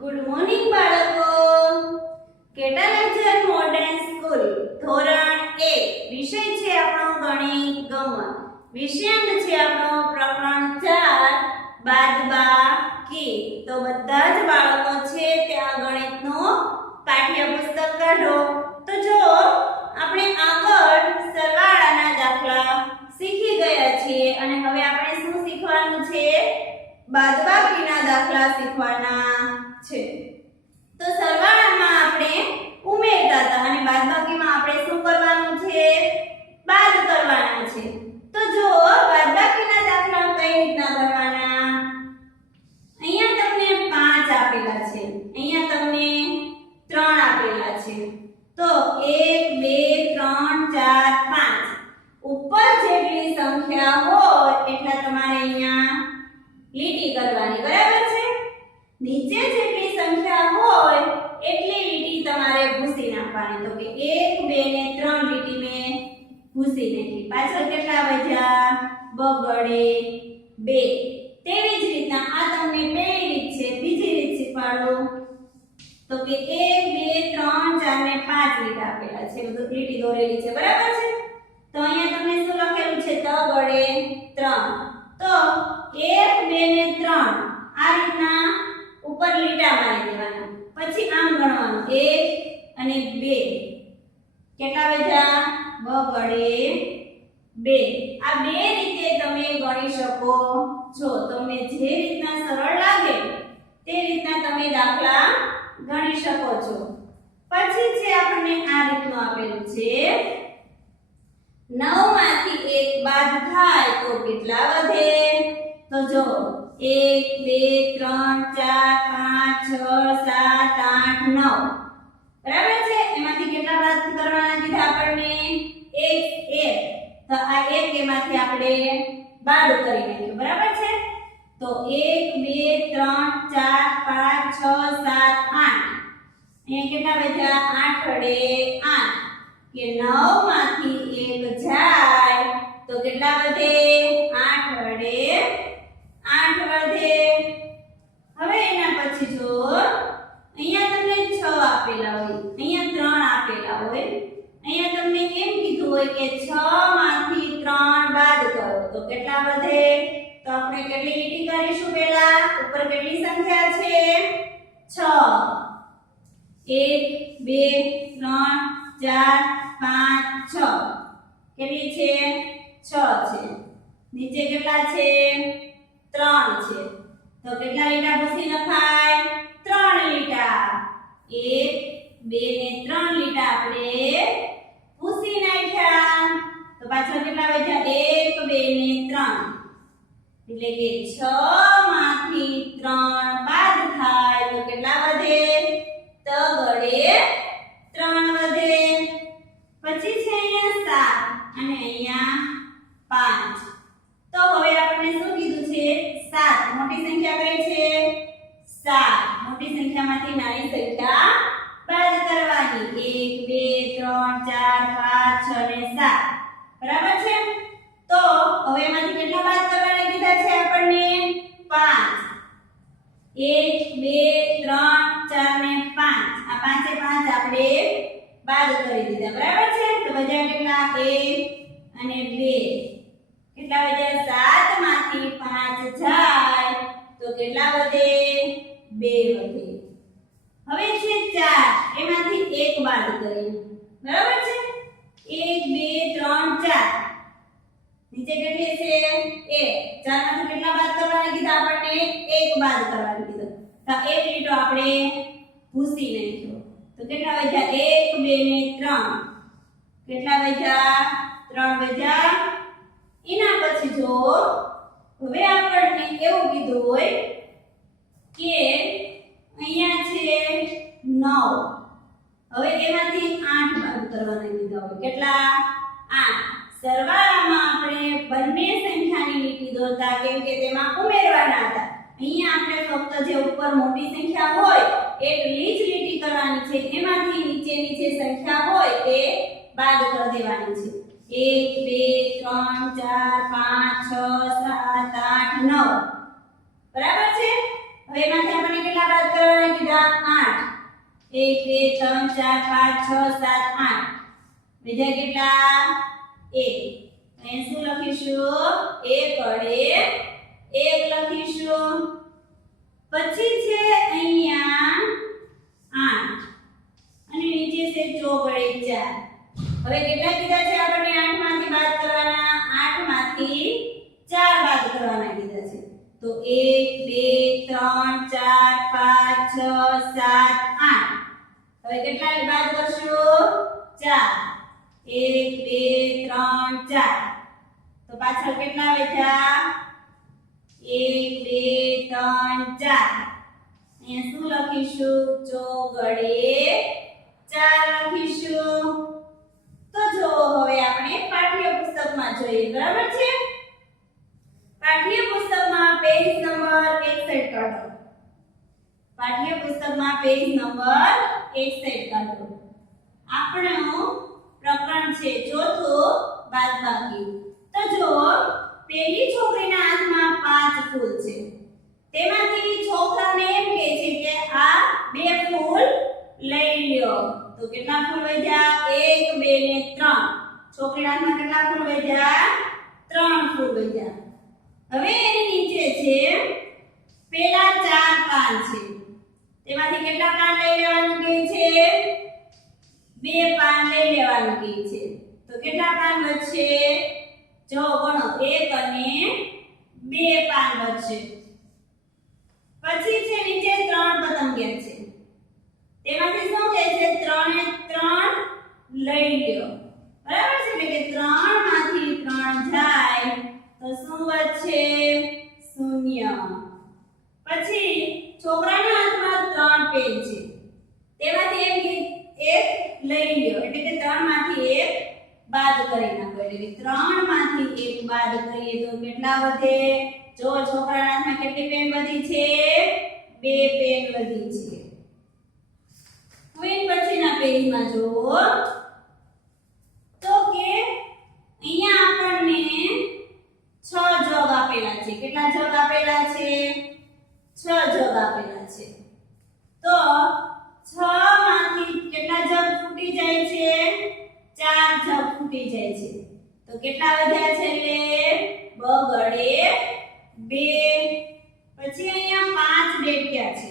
Good morning બાળકો. કેટલાયઝર modern school ધોરણ 1 વિષય છે આપણો ગણિત ગમત. વિષયાંક છે આપણો પ્રકરણ 4 બાદબાકી. તો બધા જ બાળકો છે ત્યાં ગણિતનો પાઠ્યપુસ્તક કાઢો. તો જો આપણે આગળ સરવાળાના દાખલા શીખી ગયા છીએ અને હવે આપણે શું શીખવાનું છે? બાદબાકીના દાખલા શીખવાના છે. તો સરવાળામાં આપણે ઉમેરતા હતા અને બાદબાકીમાં આપણે શું કરવાનું છે? બાદ કરવાના છે. તો જો બાદબાકીના દાખલા કઈ રીતના કરવાના? અહીંયા તમને 5 આપેલા છે, અહીંયા તમને 3 આપેલા છે. તો 1 2 3 4 5 ઉપર જેટલી સંખ્યા હોય એટલા તમારે અહીંયા લીટી કરવાની, બરાબર છે? નીચે જેટલી સંખ્યા હોય એટલી લીટી તમારે ભૂસી નાખવાની. તો કે 1 2 ને 3 લીટી મેં ભૂસી નાખી. પાછળ કેટલા વધ્યા? બગડે 2. તેવી જ રીતના આ તમને પહેલી રીત છે. બીજી રીત શીખવાડું. તો કે 1 2 3 4 ને 5 લીટ આપેલા છે, બધું લીટી દોરેલી છે, બરાબર છે? તો અહીંયા તમને શું લખેલું છે? તગડે 3. તો 1 2 ને 3 આ રીતના ઉપર લીટા મારી દેવાના. પછી આમ ગણવાનું 1 અને 2. કેટલા વધ્યા? બગડે 2. આ બે રીતે તમે ગણી શકો છો. તમને જે રીતના સરળ લાગે તે રીતના તમે દાખલા ગણી શકો છો. પછી છે આપણને આ રીતનું આપેલું છે 9 માંથી 1 બાદ થાય તો કેટલા વધે? તો જો 1 2 3 4 5 6 7 8 9, બરાબર છે? એમાંથી કેટલા બાદ કરવાના કીધા આપણને? 1. તો આ 1 એમાંથી આપણે બાદ કરી નાખ્યું, બરાબર છે? તો 1 2 3 4 5 6 7 8 અહીંયા કેટલા વધ્યા? 8 વડે 8 કે 9 માંથી 1 જાય તો કેટલા વધે? 8 વડે 8 વધે. હવે એના પછી જો અહીંયા તમને 6 આપેલા હોય, અહીંયા 3 આપેલા હોય, અહીંયા તમને એમ કીધું હોય કે 6 માંથી 3 બાદ કરો તો કેટલા વધે? તો આપણે કેટલી લીટી કરીશું? પહેલા ઉપર કેટલી સંખ્યા છે? 6. 1 2 3 4 5 6 કેટલી છે? 6 છે. નીચે કેટલા છે? 3 છે. તો કેટલા લીટા ભૂસી નખાય? 3 લીટા. 1 2 ને 3 લીટા આપણે ભૂસી નાખ્યા. તો પાછળ કેટલા વધ્યા? 1 2 ને 3 એટલે કે 6 માંથી 3 બાદ થાય તો કેટલા વધે? તગડે 3 વધે. પછી છે અહીંયા 7 અને અહીંયા 5. તો હવે આપણે શું કીધું છે? 7. મોટી સંખ્યા કઈ છે? 7. મોટી સંખ્યામાંથી નાની સંખ્યા બાદ કરવાની. 1 2 3 4 5 6 ને 7, બરાબર છે? તો હવે એમાંથી કેટલા બાદ કરવાના કીધા છે આપણને? 5. 1 2 3 4 ને 5 આ 5 એ 5 આપણે બાદ કરી દીધા, બરાબર છે? તો વધ્યા કેટલા? 1 અને 2. કેટલા વધ્યા? 7 માંથી 5 જાય તો કેટલા વધે? 2 વધે. હવે છે 4, એમાંથી 1 બાદ કરીએ, બરાબર છે? 1 2 3 4 નીચે કેટલી છે? 1. 4 માંથી કેટલા બાદ કરવાના કીધા આપણને? 1 બાદ કરવાનું કીધું. તો 1 લીટો આપણે ભૂસી નાખ્યો. તો કેટલા વધ્યા? 1 2 ને 3 કેટલા વધ્યા? 3 વધ્યા. એના પછી જો હવે આપણને એવું કીધું હોય કે અહીંયા છે 9, હવે એમાંથી 8 બાદ કરવાના કીધા હોય. કેટલા? 8. સરવાળામાં આપણે બંને સંખ્યાની લીટી દોરતા કેમ કે તેમાં ઉમેરવાના હતા. અહીંયા આપણે ફક્ત જે ઉપર મોટી સંખ્યા હોય એટલી જ લીટી કરવાની છે. એમાંથી નીચેની જે સંખ્યા હોય તે બાદ કરી દેવાની છે. 1 2 3 4 5 6 7 8 9, બરાબર છે? હવે એમાંથી આપણને કેટલા બાદ કરવાના કીધા? 1 2 3 4 5 6 7 8 બીજા કેટલા 1 અહીં શું લખીશું 1 વડે 1 લખીશું પછી છે અહીંયા 8 અને નીચે છે 4 વડે 4 હવે કેટલા કીધા છે આપણને 8 માંથી બાદ કરવાના 8 માંથી 4 બાદ કરવાના કીધા છે તો 1 2 3 4 5 6 7 8 હવે કેટલા બાદ કરશું 4 1 2 3 4 તો પાછળ કેટલા વધ્યા 1 2 3 4 અહીંયા શું લખીશું 4 વડે 4 લખીશું તો જો હવે આપણે પાઠ્યપુસ્તકમાં જોઈએ બરાબર છે પાઠ્યપુસ્તકમાં પેજ નંબર 61 કાઢો પાઠ્યપુસ્તકમાં પેજ નંબર 61 કાઢો આપણું પ્રકરણ છે ચોથું બાદબાકી તો જો પેલી છોકરીના હાથમાં 5 ફૂલ છે તેમાંથી છોકરાને એમ કહે છે કે આ 2 ફૂલ લઈ લ્યો તો કેટલા ફૂલ વધ્યા 1 2 ને 3 છોકરીના હાથમાં કેટલા ફૂલ વધ્યા 3 ફૂલ વધ્યા હવે એની નીચે છે પેલા 4 પાન છે તેમાંથી કેટલા પાન લઈ લેવાનું કહે છે 2 પાન લઈ લેવાનું કહે છે તો કેટલા પાન બચશે જો ગણો 1 અને 2 પાન બચશે પછી છે નીચે 3 પતંગિયા છે તેમાંથી શું કહે છે 3 એ 3 લઈ લ્યો બરાબર છે એટલે કે 3 માંથી 3 જાય તો શું વધશે 0 પછી છોકરાના હાથમાં 3 પેન છે તેમાંથી એક લઈ લ્યો એટલે કે 3 માંથી 1 બાદ કરી નાખો એટલે 3 માંથી 1 બાદ કરીએ તો કેટલા વધે જો છોકરાના હાથમાં કેટલી પેન વધી છે 2 પેન વધી છે હવે પછીના પેજમાં જુઓ તો કે અહીંયા આપણને 6 જોગ આપેલા છે કેટલા જોગ આપેલા છે 6 જોગ આપેલા છે તો 6 માંથી કેટલા જગ ફૂટી જાય છે 4 જગ ફૂટી જાય છે તો કેટલા વધ્યા છે એટલે બગડે 2 પછી અહીંયા 5 ડેડક્યા છે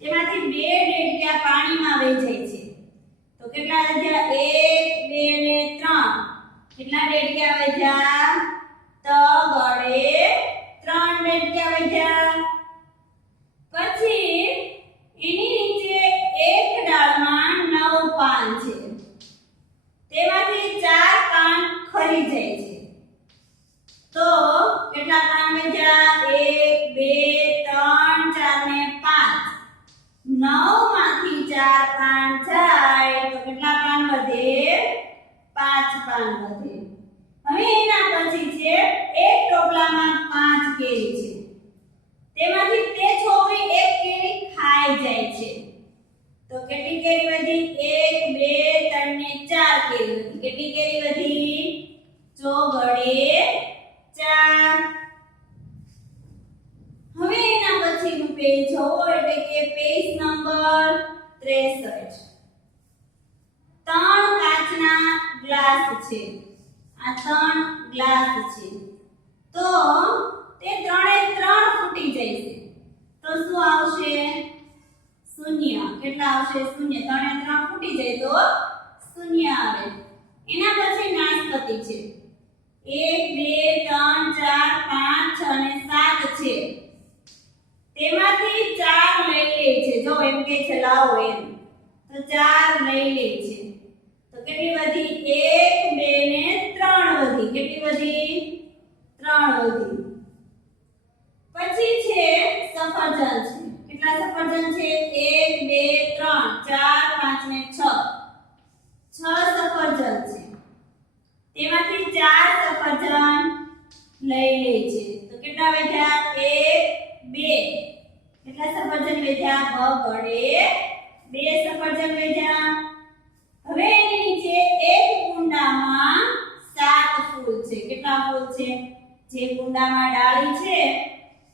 તેમાંથી 2 ડેડક્યા પાણીમાં વહી જાય છે તો કેટલા વધ્યા 1 2 ને 3 કેટલા ડેડક્યા વધ્યા તો ગળે 3 ડેડક્યા વધ્યા પછી એની નીચે એક ડાળમાં 9 પાન છે તેમાંથી 4 પાન ખરી જાય છે તો કેટલા પાન વધ્યા 1 2 3 4 ને 5 9 માંથી 4 પાન જાય તો કેટલા પાન વધે 5 પાન વધે હવે એના પછી છે એક ટોપલામાં 5 કેરી છે તેમાંથી તે છોકરી એક કેરી ખાઈ જાય છે તો કેટલી કેરી વધી 1 2 3 ને 4 કેરી વધી કેટલી કેરી વધી ચોગડે 4 હવે એના પછીનું પેજ જોવો એટલે કે પેજ નંબર 63 ત્રણ કાચના ગ્લાસ છે આ 3 ગ્લાસ છે તો તે 3 એ 3 ફૂટી જાય છે તો શું આવશે 0 કેટલા આવશે 0 3 એ 3 ફૂટી જાય તો 0 આવે એના પછી નાશપતિ છે 1 2 3 4 5 6 અને 7 છે તેમાંથી 4 લઈ લે છે જો એમ કે છે લાવો એમ તો 4 લઈ લે છે તો કેટલી વધી 1 2 ને 3 વધી કેટલી વધી 3 વધી પછી છે સફરજન છે કેટલા સફરજન છે 1 2 3 4 5 ને 6 સફરજન છે તેમાંથી 4 સફરજન લઈ લે છે તો કેટલા વધ્યા 1 2 કેટલા સફરજન વધ્યા બગડે 2 સફરજન વધ્યા હવે એની નીચે એક કુંડામાં 7 ફૂલ છે કેટલા ફૂલ છે જે કુંડામાં ડાળી છે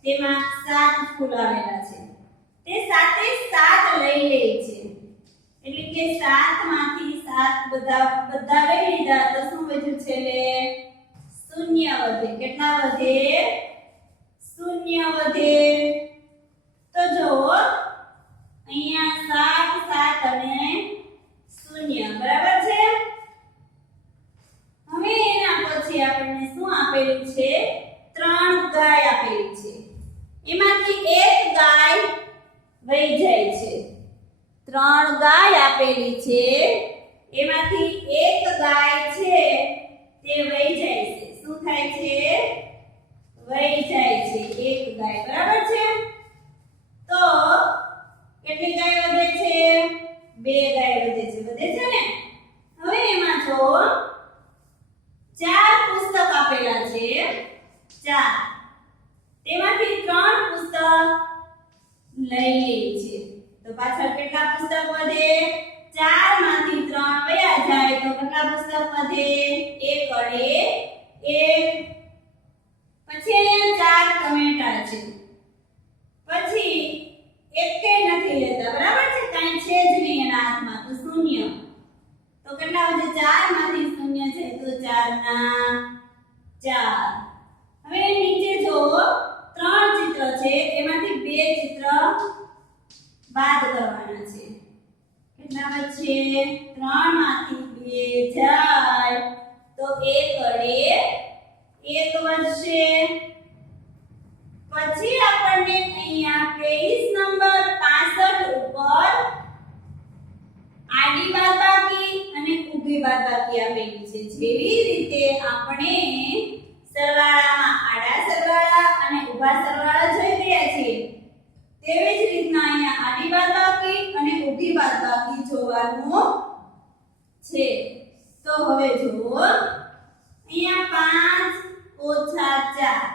તેમાં 7 ફૂલ આવેલા છે તે 7 લઈ લે છે એટલે કે 7 માંથી 7 બધા લઈ લીધા તો શું વધ્યું છેલ્લે શૂન્ય વધે. કેટલા વધે? શૂન્ય વધે. તો જો અહીંયા 7 અને શૂન્ય બરાબર છે. હવે એના પછી આપણને શું આપેલું છે? 3 ગાય આપેલી છે. એમાંથી એક ગાય વહી જાય છે. 3 ગાય આપેલી છે, એમાંથી એક ગાય છે તે વહી જાય છે. શું થાય છે? વહી જાય છે એક ગાય. બરાબર છે. તો કેટલી ગાય વધે છે? 2 ગાય વધે છે. વધે છે ને? હવે એમાં જો 4 પુસ્તક આપેલા છે. 4 તેમાંથી 3 પુસ્તક લઈ લે છે. તો પાછળ કેટલા પુસ્તક વધે? 4 માંથી 3 વયા જાય તો કેટલા પુસ્તક વધે? 1 વડે 1. પછી અહીંયા 4 ટમેટા છે. પછી એકે નથી લેતા. બરાબર છે? કાંઈ છે જ નહીં એના હાથમાં તો શૂન્ય. તો કેટલા વધે? 4 માંથી શૂન્ય છે તો 4 ના 4. હવે નીચે જો 3 ચિત્ર છે, એમાંથી 2 ચિત્ર બાદ કરવાના છે. કેટલા વધશે? 3 માંથી 2 જાય તો 1 વડે 1 વધશે. પછી આપણને અહીંયા પેજ નંબર 65 ઉપર આડી બાદબાકી અને ઊભી બાદબાકી આપેલી છે. જેવી રીતે આપણે સરવાળામાં આડા સરવાળા અને ઊભા સરવાળા જોઈ રહ્યા છીએ, તેવી જ રીતના અહીંયા આડી બાદબાકી અને ઊભી બાદબાકી જોવાનું છે. તો હવે જુઓ અહીંયા 5 ઓછા 4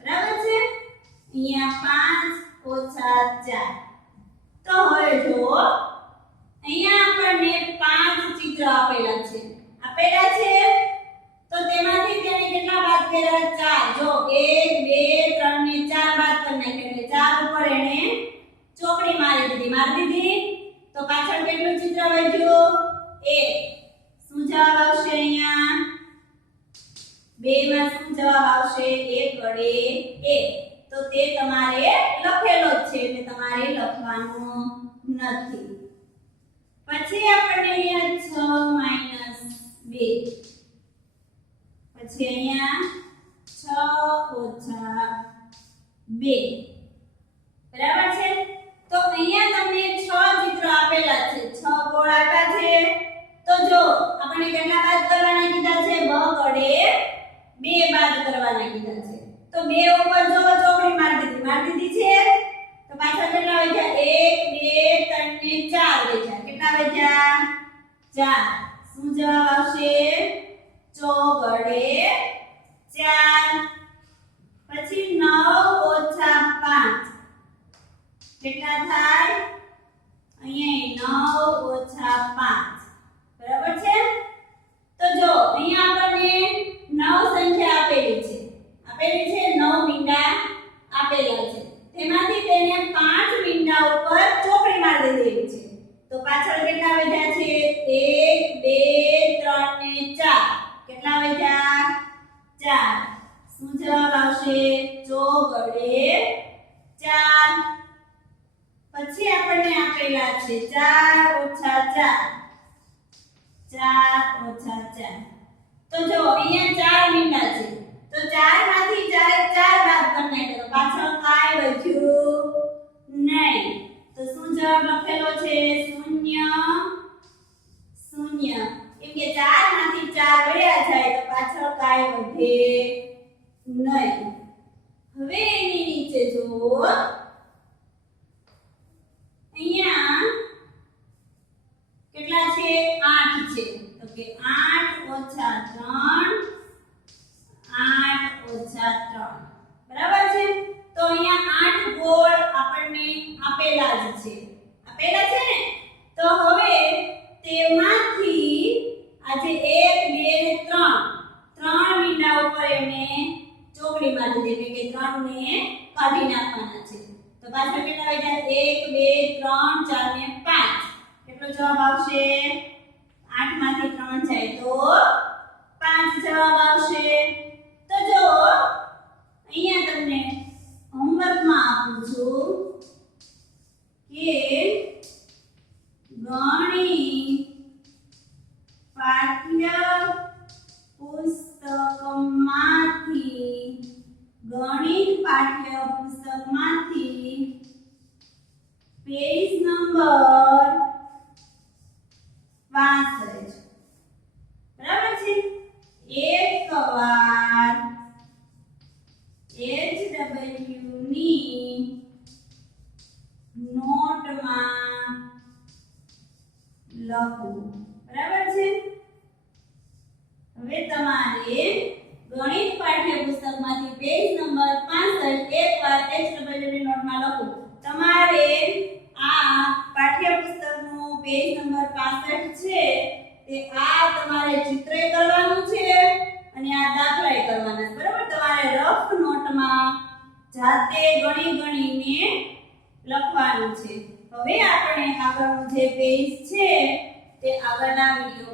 બરાબર છે. અહીંયા 5 ઓછા 4. તો હવે જુઓ અહીંયા આપણને 5 ચિત્ર આપેલા છે. તો તેમાંથી તેને કેટલા બાદ કર્યા? 4. જો 1 2 3 ને 4 બાદ કરી નાખ્યા. 4 ઉપર એને ચોકડી મારી દીધી. તો પાછળ કેટલું ચિત્ર વધ્યું? 1. શું જવાબ આવશે અહીંયા? 2 માં શું જવાબ આવશે? 1 વડે 1. તો તે તમારે લખેલો જ છે એટલે તમારે લખવાનું નથી. પછી આપણને અહીંયા 6 - 2. પછી અહીંયા 6 ઓછા 2 બરાબર છે. તો અહીંયા તમને 6 ચિત્ર આપેલા છે. 6 ગોળ આપ્યા છે. તો જો આપણે કેટલા બાદ કરવાના કીધા છે? 2 વડે 2 બાદ કરવાના કીધા છે. તો 2 ઉપર જો ચોકડી મારી દીધી છે. તો પાછળ કેટલા વધ્યા? 1 2 3 ને 4 વધ્યા. કેટલા વધ્યા? 4. શું જવાબ આવશે? 4 વડે 4. પછી 9 ઓછા 5 કેટલા થાય? અહીંયા 9 ઓછા 5 બરાબર છે. તો જો અહીંયા આપણને 9 સંખ્યા આપેલી છે. 9 મીંડા આપેલા છે. તેમાંથી તેને 5 મીંડા ઉપર ચોકડી મારી દીધી છે. તો પાછળ કેટલા વધ્યા છે? 1 2 3 ને 4. કેટલા વધ્યા? 4. શું જવાબ આવશે? 4 વડે 4. પછી આપણને આપેલા છે 4 ઓછા 4. 4 ઓછા 4. તો જો અહીંયા 4 મીંડા છે. તો 4 માંથી 4 બાદ કરી નાખો. પાછળ કાંઈ વધ્યું નહીં. તો શું જવાબ લખેલો છે? 0 0. કેમ કે 4 માંથી 4 વળ્યા જાય તો પાછળ કાંઈ વધે નહીં. હવે એની નીચે જુઓ અહીંયા કેટલા છે? 8 છે. તો કે 8 ઓછા 3 8 ઓછા 3 બરાબર છે. તો અહીંયા 8 ગોળ આપણને આપેલા જ છે. આપેલા છે ને? તો હવે તેમાંથી આજે 1 2 3 મીંડા ઉપર એને ચોકડી મારી દીધી કે 3 ને કાઢી નાખવાના છે. તો પાછળ કેટલા વધ્યા? 1 2 3 4 ને 5. કેટલો જવાબ આવશે 8 માંથી 3 જાય તો 5 જવાબ આવશે તો જો અહીંયા તમને હોમવર્કમાં આપું છું કે ગણિત પાઠ્ય પુસ્તકમાંથી પેજ નંબર 65 બરાબર છે એકવાર HW ની નોટમાં લખવું બરાબર છે હવે તમારે ગણિત પાઠ્યપુસ્તકમાંથી પેજ નંબર 65 એકવાર HW ની નોટમાં લખવું તમારે આ પાઠ્યપુસ્તકનું પેજ નંબર 65 છે તે આ તમારે ચિત્રય કરવાનું છે અને આ દાખલાય કરવાના છે બરાબર તમારે રફ નોટમાં જાતે ગણીને લખવાનું છે હવે આપણે આગળનું જે પેજ છે તે આગળના વિડિયો